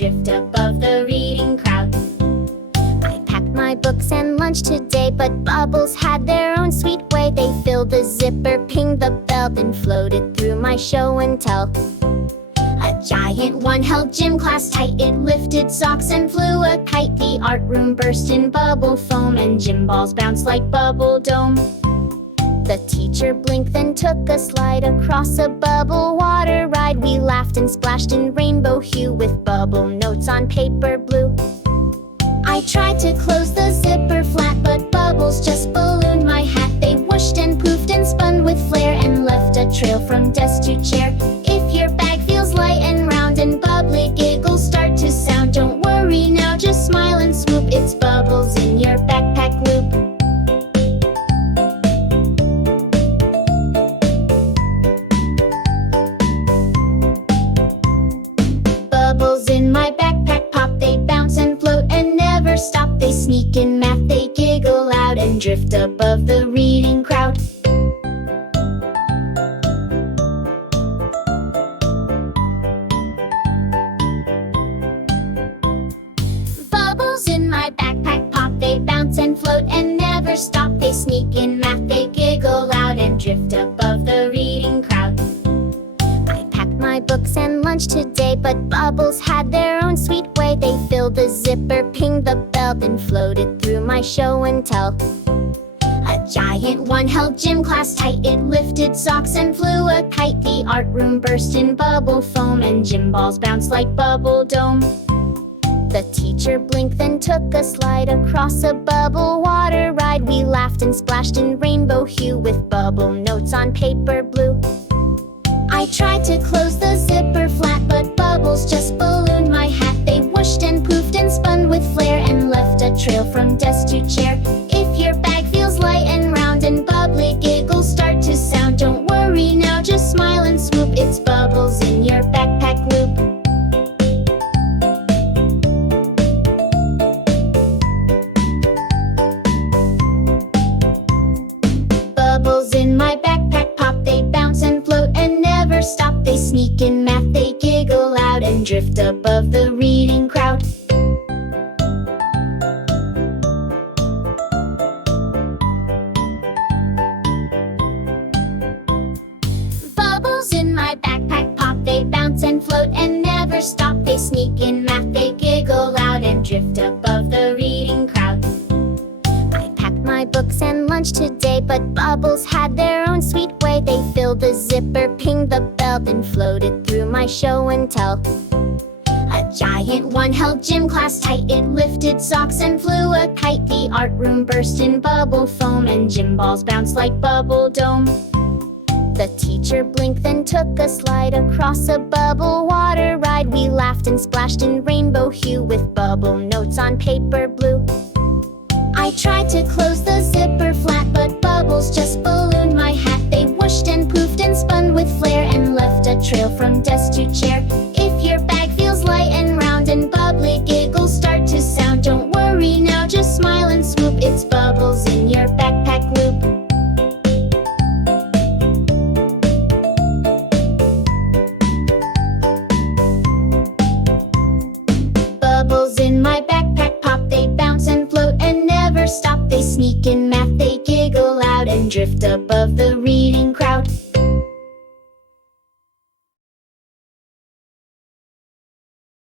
drift above the reading crowd. I packed my books and lunch today, but Bubbles had their own sweet way. They filled the zipper, pinged the bell, then floated through my show and tell. A giant one held gym class tight. It lifted socks and flew a kite. The art room burst in bubble foam, and gym balls bounced like bubble dome. The teacher blinked, then took a slide across a bubble water ride. We laughed and splashed in rainbow hue with bubble notes on paper blue. I tried to close the zipper flat, but Bubbles just ballooned my hat. They whooshed and poofed and spun with flair and left a trail from desk to chair. If your bag feels light and round and bubbly giggles start to sound, don't worry now, just smile and swoop. It's Bubbles in your backpack loop. Bubbles in my backpack pop, they bounce and float and never stop. They sneak in math, they giggle loud and drift above the reading crowd. Bubbles in my backpack pop, they bounce and float and never stop. They sneak in math, they giggle loud and drift above the reading crowd. I packed my books and lunch today, but Bubbles had their own sweet way. They filled the zipper, pinged the bell, then floated through my show and tell. A giant one held gym class tight. It lifted socks and flew a kite. The art room burst in bubble foam, and gym balls bounced like bubble dome. The teacher blinked, then took a slide across a bubble water ride. We laughed and splashed in rainbow hue with bubble notes on paper blue. I tried to close the zipper flat, but Bubbles just ballooned my hat. They whooshed and poofed and spun with flair and left a trail from desk to chair. If your bag feels light and round and bubbly giggles start to sound, don't worry now, just smile and swoop. It's Bubbles in your backpack loop. Bubbles in my backpack pop, they bounce and float and never stop. They sneak in math, they giggle loud and drift above the reading crowd. Bubbles in my backpack pop, they bounce and float and never stop. They sneak in math, they giggle loud and drift above the reading crowd. I packed my books and lunch today, but Bubbles had their own sweet way. They filled the zipper, pinged the bell, then floated through my show and tell. A giant one held gym class tight. It lifted socks and flew a kite. The art room burst in bubble foam, and gym balls bounced like bubble dome. The teacher blinked, then took a slide across a bubble water ride. We laughed and splashed in rainbow hue with bubble notes on paper blue. I tried to close the zipper flat, but Bubbles just ballooned my hat. They whooshed and poofed and spun with flair and left a trail from desk to chair. If your bag feels light and round and bubbly giggles start to sound, don't worry now, just smile and swoop. It's Bubbles in your backpack loop. Bubbles in my backpack pop, they bounce and float and never stop. They sneak in math, they giggle loud and drift above the reading crowd.